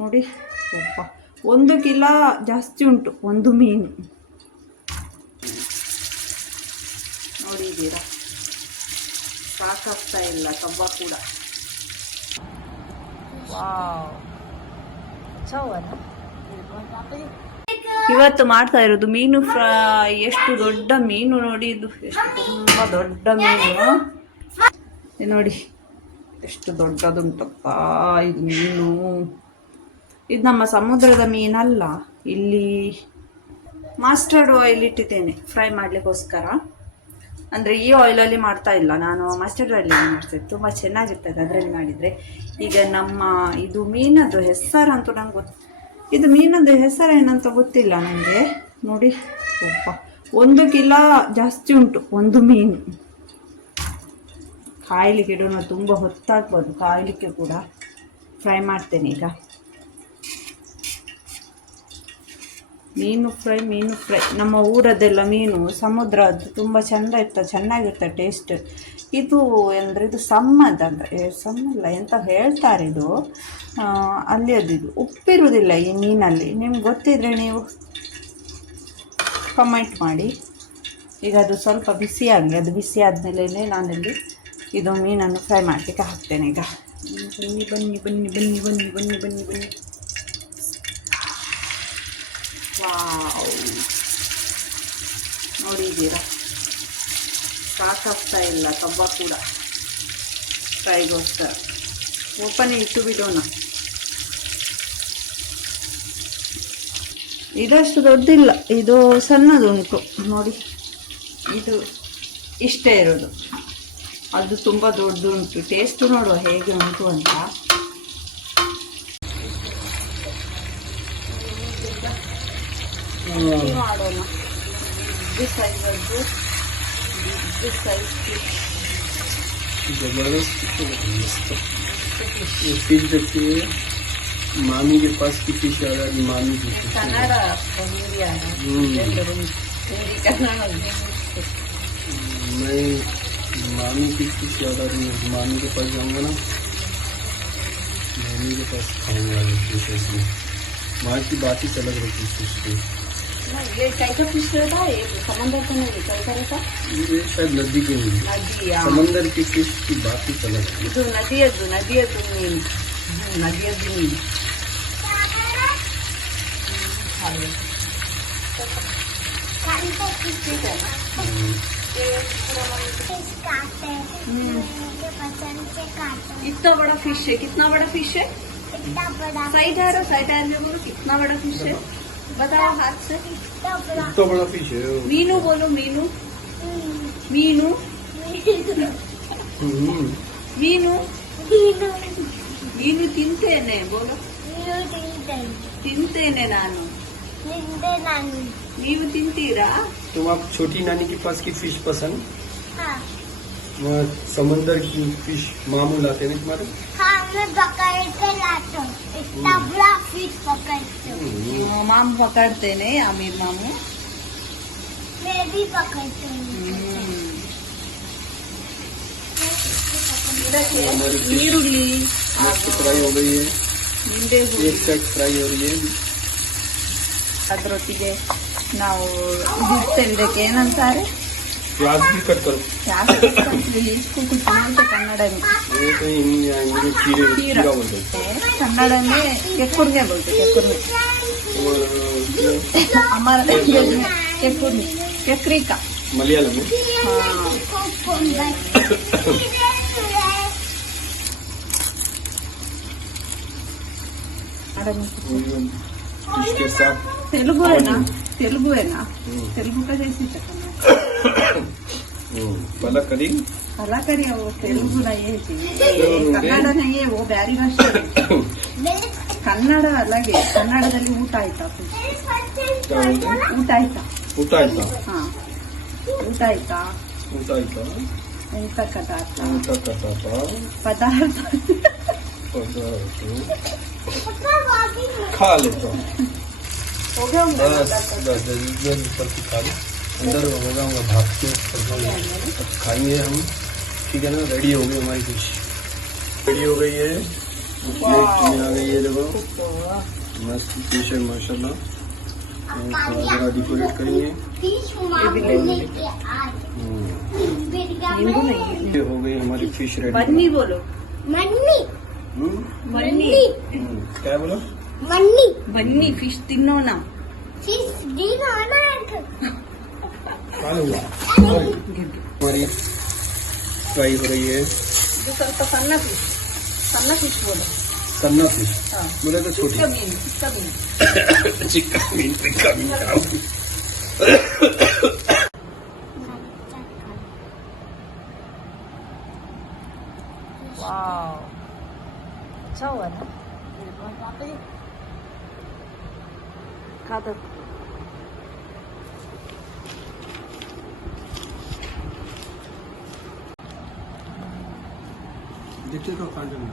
ನೋಡಿ ಸ್ವಲ್ಪ 1 ಕಿಲೋ ಜಾಸ್ತಿ ಉಂಟು ಒಂದು ಮೀನು. ನೋಡಿದ್ದೀರಾ, ಸಾಕಾಗ್ತಾ ಇಲ್ಲ ಕಬ್ಬ ಕೂಡ. ಇವತ್ತು ಮಾಡ್ತಾ ಇರೋದು ಮೀನು ಫ್ರೈ. ಎಷ್ಟು ದೊಡ್ಡ ಮೀನು ನೋಡಿ, ಇದು ಎಷ್ಟು ತುಂಬ ದೊಡ್ಡ ಮೀನು ನೋಡಿ, ಎಷ್ಟು ದೊಡ್ಡದುಂಟಪ್ಪ ಇದು ಮೀನು. ಇದು ನಮ್ಮ ಸಮುದ್ರದ ಮೀನಲ್ಲ. ಇಲ್ಲಿ ಮಸ್ಟರ್ಡ್ ಆಯಿಲ್ ಇಟ್ಟಿದ್ದೇನೆ ಫ್ರೈ ಮಾಡಲಿಕ್ಕೋಸ್ಕರ. ಅಂದರೆ ಈ ಆಯಿಲಲ್ಲಿ ಮಾಡ್ತಾ ಇಲ್ಲ ನಾನು, ಮಸ್ಟರ್ಡ್ ಆಯಿಲಲ್ಲಿ ಮಾಡ್ತೇನೆ, ತುಂಬ ಚೆನ್ನಾಗಿರ್ತದೆ ಅದರಲ್ಲಿ ಮಾಡಿದರೆ. ಈಗ ನಮ್ಮ ಇದು ಮೀನದ್ದು ಹೆಸರು ಅಂತೂ ನಂಗೆ ಇದು ಮೀನದ್ದು ಹೆಸರು ಏನಂತ ಗೊತ್ತಿಲ್ಲ ನನಗೆ. ನೋಡಿ ಸ್ವಲ್ಪ 1 ಕಿಲೋ ಜಾಸ್ತಿ ಉಂಟು ಒಂದು ಮೀನು. ಕಾಯಲಿಕ್ಕೆ ಇಡೋಣ, ತುಂಬ ಹೊತ್ತಾಗ್ಬೋದು ಕಾಯಲಿಕ್ಕೆ ಕೂಡ. ಫ್ರೈ ಮಾಡ್ತೇನೆ ಈಗ. ಮೀನು ಫ್ರೈ ನಮ್ಮ ಊರದ್ದೆಲ್ಲ ಮೀನು ಸಮುದ್ರದ್ದು ತುಂಬ ಚೆನ್ನಾಗಿರ್ತದೆ ಟೇಸ್ಟ್. ಇದು ಅಂದರೆ ಇದು ಸಮ್ಮದ ಅಂದರೆ ಸಮ್ಮಲ್ಲ ಎಂತ ಹೇಳ್ತಾರೆ ಇದು, ಅಲ್ಲಿ ಇದು ಉಪ್ಪಿರುವುದಿಲ್ಲ ಈ ಮೀನಲ್ಲಿ. ನಿಮ್ಗೆ ಗೊತ್ತಿದ್ರೆ ನೀವು ಕಮೆಂಟ್ ಮಾಡಿ. ಈಗ ಅದು ಸ್ವಲ್ಪ ಬಿಸಿ ಆಗಲಿ, ಅದು ಬಿಸಿ ಆದಮೇಲೆ ನಾನಲ್ಲಿ ಇದು ಮೀನನ್ನು ಫ್ರೈ ಮಾಡಲಿಕ್ಕೆ ಹಾಕ್ತೇನೆ ಈಗ. ಬನ್ನಿ. ವಾವ್, ನೋಡಿದ್ದೀರಾ, ಸಾಕಾಗ್ತಾ ಇಲ್ಲ ಕಬ್ಬ ಕೂಡ ಫ್ರೈಗೋಸ್ಕರ. ಓಪನ್ ಇಟ್ಟು ಬಿಡೋಣ. ಇದಷ್ಟು ದೊಡ್ಡಿಲ್ಲ, ಇದು ಸಣ್ಣದುಂಟು ನೋಡಿ. ಇದು ಇಷ್ಟೇ ಇರೋದು, ಅದು ತುಂಬ ದೊಡ್ಡದುಂಟು. ಟೇಸ್ಟ್ ನೋಡುವ ಹೇಗೆ ಉಂಟು ಅಂತ. ಮಾಡೋಣ. ಬಿಗ್ ಸೈಜ್ फिश देखिए, मामी के पास की फिश आ रहा है, मामी की कन्नड़ हिंदी आ रहा है, हिंदी कन्नड़। मैं मामी की फिश आ रही है, मामी के पास जाऊंगा ना, मामी के पास खाऊंगा फिश में। वहाँ की बात ही अलग रहती है फिश की। ये कैसा फिश रहता है? समंदर का नहीं, कैसा रहता? ये शायद नदी के नहीं, नदी। समंदर की फिश की बात ही अलग है। ಇದು ನದಿಯದ್ದು ಮೀನು. ನದಿಯದ್ದು ಮೀನು. इतना बड़ा फिश है, कितना बड़ा फिश है? साइड है बोलो, कितना बड़ा फिश है बताओ हाथ से। इतना बड़ा फिश है। मीनू बोलो, मीनू ಮೀನು ತಿಂತೇನೆ ಬೋಲು. ತಿಂತೇನೆ ನಾನು, ನೀವು ತಿಂತೀರಾ? तुम आप छोटी नानी के पास की फिश पसंद? वहाँ समंदर की फिश मामू लाते हैं तुम्हारे? हाँ, मैं पकड़ के लाता हूँ, इतना बड़ा फिश पकड़ते हूँ। मामू पकड़तेने, आमिर मामू मैं भी पकड़ती हूँ। ಈರುಳ್ಳಿ फ्राई हो गई है, ನಿಂಬೆ एक साइड फ्राई हो रही है। ಅದರೊಟ್ಟಿಗೆ ನಾವು ಇಡ್ತೇವೆ, ಇದಕ್ಕೆ ಏನಂತಾರೆ? प्याज भी कट करो। ಕನ್ನಡ खीरा बोलते हैं। कन्नड़ में केकुर्गे बोलते, केकुर्गे हमारा केकुर्गे, केकरिका मलयालम में। इसके साथ तेलुगु है ना, तेलुगु का जैसी पला करी है वो। तेलुगु नहीं है, ಕನ್ನಡ नहीं है वो, ಬ್ಯಾರಿ ಭಾಷೆ. ಕನ್ನಡ ಅಲ್ಲಗೆ. ಕನ್ನಡದಲ್ಲಿ ಊಟ ಆಯ್ತಾ? ಊಟ ಆಯ್ತಾ? ಹಾ, ಊಟ ಆಯ್ತಾ? ಎಂತ ಪದಾರ್ಥ खा लेता हूँ। हो गया अंदर हो जाऊंगा भाग के, खाएंगे हम। ठीक है ना, रेडी हो गई हमारी फिश, रेडी हो गई है। प्लेट में आ गई ये देखो मस्त फिश है माशाल्लाह। थोड़ा डेकोरेट करेंगे। फिश मांगने के आज नींबू नहीं है। ये हो गई हमारी फिश रेडी। बन्नी बोलो, मन्नी बन्नी क्या बोलो? मन्नी बन्नी फिश ತಿನ್ನೋಣ। फिश दिन आना है हमारी फ्राई हो रही है। ಇದು ಸ್ವಲ್ಪ ಸಣ್ಣ ಫಿಶ್ ಬೋಲು। सन्ना फिश हाँ। बोले तो छोटी। ಚಿಕ್ಕ ಮೀನು चिक्का मीन टिक्का मीन वाओ, अच्छा हुआ ना खा दो। देखते तो खा जाना।